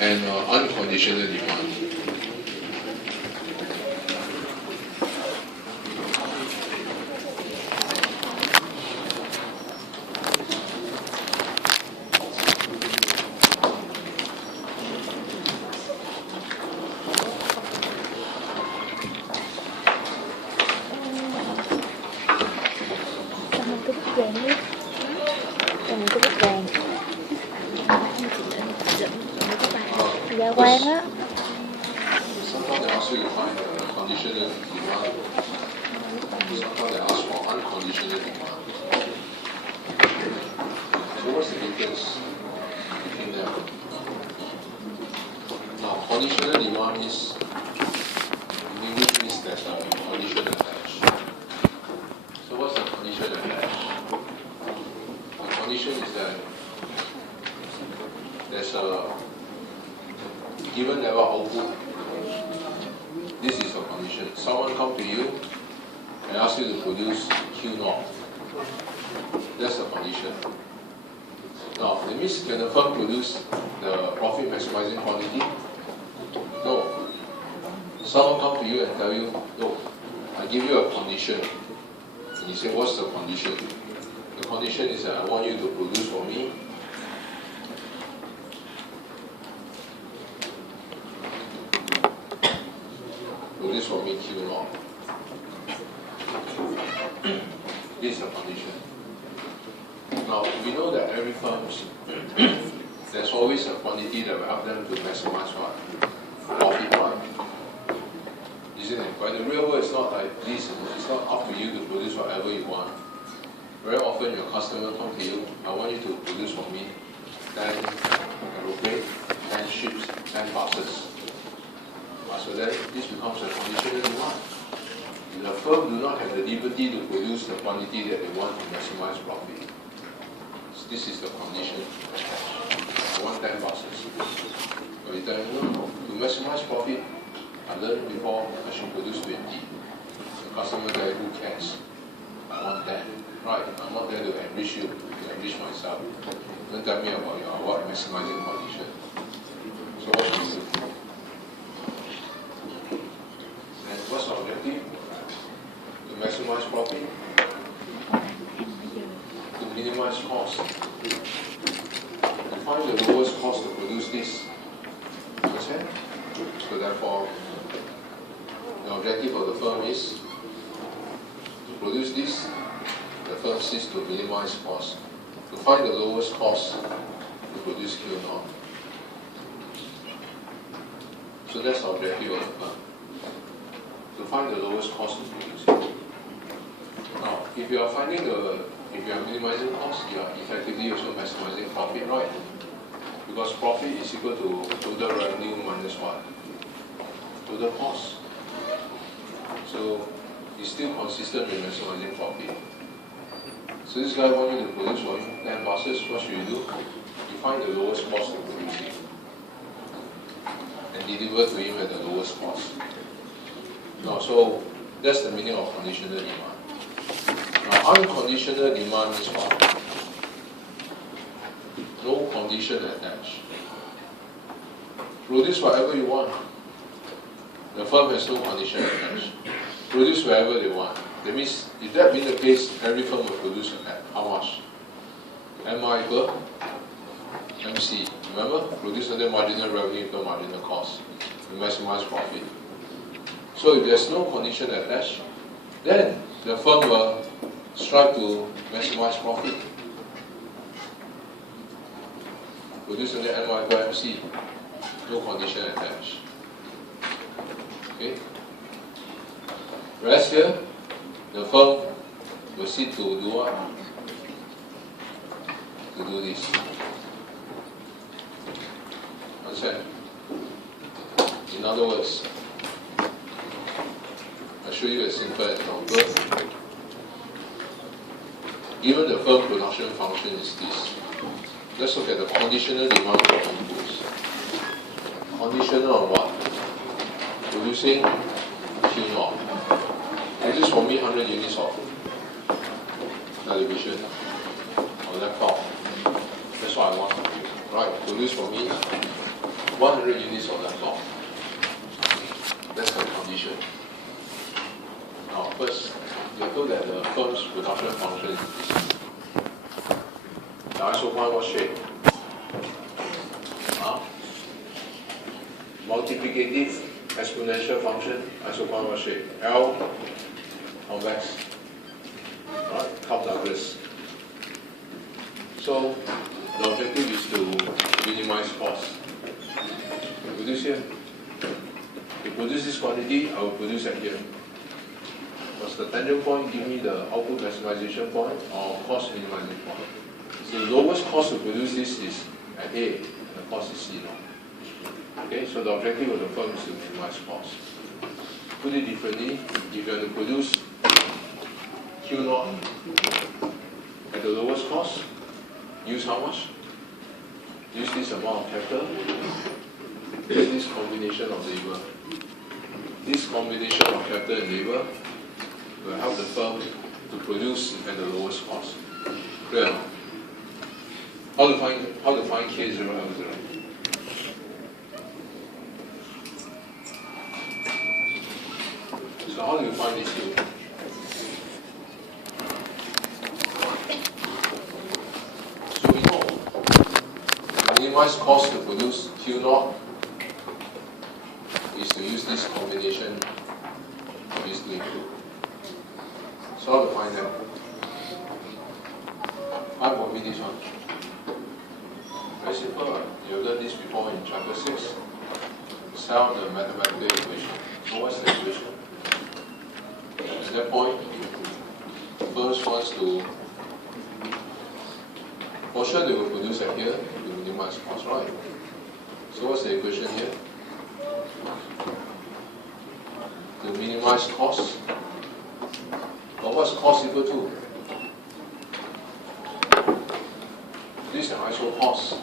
and unconditional demand. Dạ quan á. Sometimes they ask you to find a conditional demand. Sometimes they ask for unconditional demand. So what's the difference between them? Now, conditional demand is, in English, means there's a condition attached. So what's the condition attached? The condition is that there's a given level output. This is a condition. Someone come to you and ask you to produce Q0. That's the condition. Now, it means can the firm produce the profit maximizing quantity? No. Someone come to you and tell you, no, I give you a condition. And you say, what's the condition? The condition is that I want you to produce for me Q0. This is the condition. Now, we know that every firm, there's always a quantity that will help them to maximize what? Profit one. Isn't it? But in the real world, it's not like this. It's not up to you to produce whatever you want. Very often, your customer come to you, I want you to produce for me 10 aeroplanes, 10 ships, 10 buses. So then this becomes a conditional demand. The firm do not have the liberty to produce the quantity that they want to maximize profit. So this is the condition. I want 10 buses. But you tell me, no, to maximize profit, I learned before I should produce 20. The customer guy, who cares? I want 10. Right, I'm not there to enrich you, to enrich myself. Don't tell me about your what maximizing condition. So what do you do? And what's the objective? To maximize profit? To minimize cost? To find the lowest cost to produce this. Understand? So therefore, the objective of the firm is to produce this. The firm seeks to minimize cost. To find the lowest cost to produce Q0. So that's the objective of the firm. To find the lowest cost to produce it. Now, if you are minimizing cost, you are effectively also maximizing profit, right? Because profit is equal to total revenue minus what? Total cost. So it's still consistent with maximizing profit. So this guy wants you to produce for him 10 buses. What should you do? You find the lowest cost to produce it and deliver to him at the lowest cost. Now, so that's the meaning of conditional demand. Now, unconditional demand is what? No condition attached. Produce whatever you want. The firm has no condition attached. Produce wherever they want. That means, if that being the case, every firm will produce at how much? MI equal MC. Remember? Produce under marginal revenue equal marginal cost. To maximize profit. So if there's no condition attached, then the firm will strive to maximize profit. Produce under MI equal MC. No condition attached. Okay? Whereas here, the firm will seek to do what? To do this. Understand? In other words, I'll show you a simple example. Given the firm production function is this. Let's look at the conditional demand for inputs. Conditional on what? Producing Q0. Produce for me 100 units of television or laptop. That's what I want from you. Right, produce for me 100 units of laptop. That's the condition. Now, first, you're told that the firm's production function is this. The ISO 1 was shaped. Multiplicative exponential function, ISO 1 was shaped. L, convex. Right, Cobb-Douglas. So, the objective is to minimize cost. Produce here. To produce this quantity, I will produce at here. Does the tangent point give me the output maximization point or cost minimization point? So the lowest cost to produce this is at A, and the cost is C now. Okay, so the objective of the firm is to minimize cost. Put it differently, if you are to produce Q0 at the lowest cost, use how much? Use this amount of capital, use this combination of labor. This combination of capital and labor will help the firm to produce at the lowest cost. Clear? How to find K0 L0? So how do you find this Q? So we know the minimized cost to produce Q0 is to use this combination of these two inputs. So how to find that? How for me this one? Very simple, right? You've learned this before in chapter 6. Solve the mathematical equation. So what's the equation? At that point, first wants to, for sure they will produce at here to minimize cost, right? So what's the equation here? To minimize cost. But what's cost equal to? This is the ISO cost.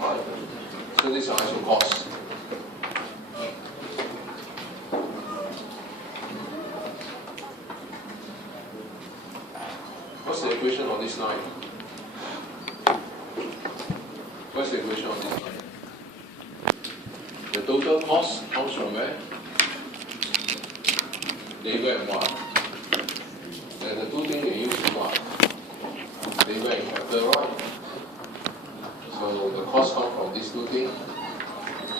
Right. So this is the ISO cost. What's the equation on this line? What's the equation on this line? The total cost comes from where? Labor and what? And the two things you use is what? Labor and capital, right? So the cost comes from these two things.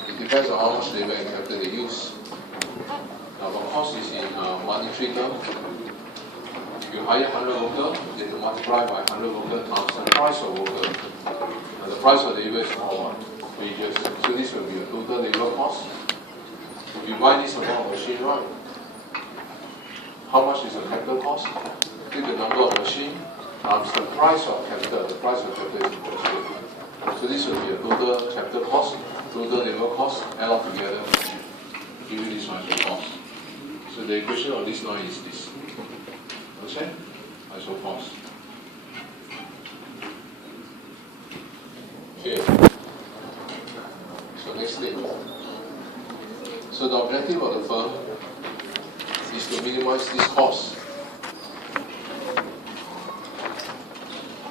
It depends on how much labor and capital they use. Now the cost is in monetary terms. If you hire 100 workers, then you multiply by 100 workers times the price of worker. And the price of labor is called what? Wages. So this will be a total labor cost. If you buy this amount of machine, right? How much is the capital cost? Take the number of machine times the price of capital. The price of capital is equal to. So this will be a total capital cost, total labor cost, add all together, give you this ISO cost. So the equation of this line is this. Okay? ISO cost. Okay. So next thing. So the objective of the firm is to minimize this cost.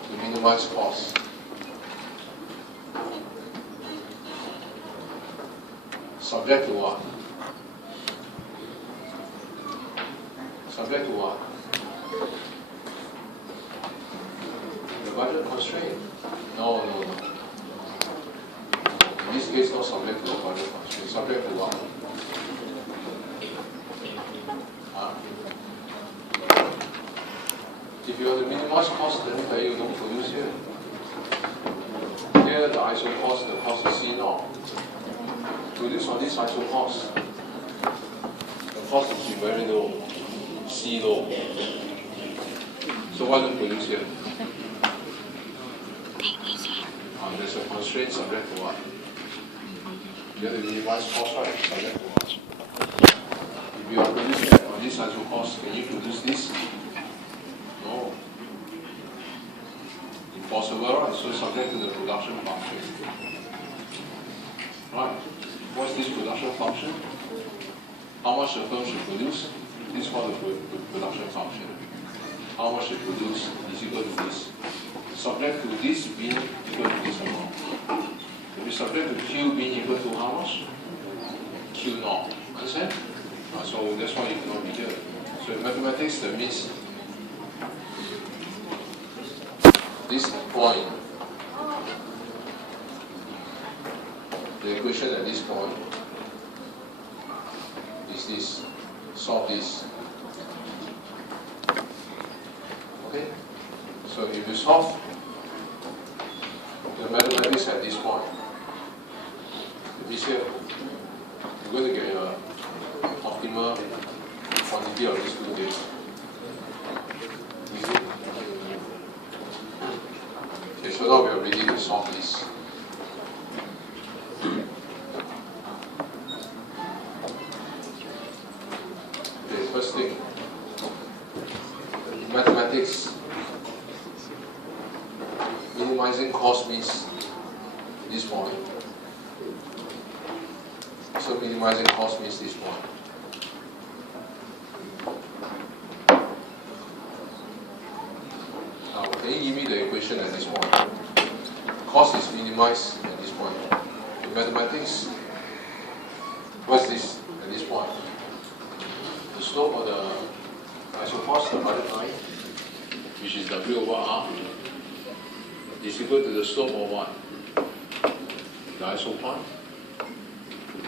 To minimize cost. Subject to what? Subject to what? The budget constraint? No. In this case, not subject to the budget constraint. Subject to what? If you have to minimize cost, then you don't produce here. Here, the ISO cost, the cost is C naught. Produce on this ISO cost. The cost is very low, C low. So why don't produce here? There's a constraint subject to what? You have to minimize cost, right? Subject to what? If you are producing on this ISO cost, can you produce this? No. Impossible, right? So subject to the production function. Right. What's this production function? How much the firm should produce? This is called the production function. How much they produce is equal to this. subject to this being equal to this amount. If you subject to Q being equal to how much? Q naught. Understand? So that's why you cannot be here. So in mathematics, that means this point, the equation at this point is this. Solve this. Okay? So if you solve the mathematics at this point, this here, you're going to get an optimal quantity of these two things. Okay, so now we are ready to solve this. Okay, first thing, in mathematics, minimizing cost means this point. So minimizing cost means this point. Now, can you give me the equation at this point? Cost is minimized at this point. In mathematics, what's this at this point? The slope of the isopause, the dotted line, which is W over R, is equal to the slope of what? The isoplot,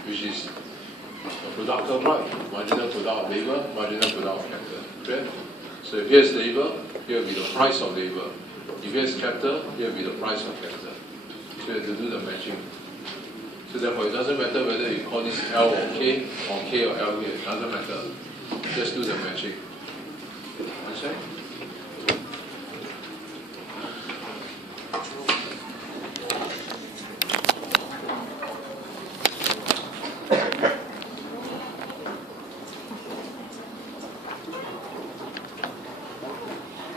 which is the product of what? Marginal product of labor, marginal product of capital. Okay? So if here's labor, here will be the price of labor. If here's capital, here will be the price of capital. So you have to do the matching. So therefore, it doesn't matter whether you call this L or K or L here. It doesn't matter. Just do the matching. Understand?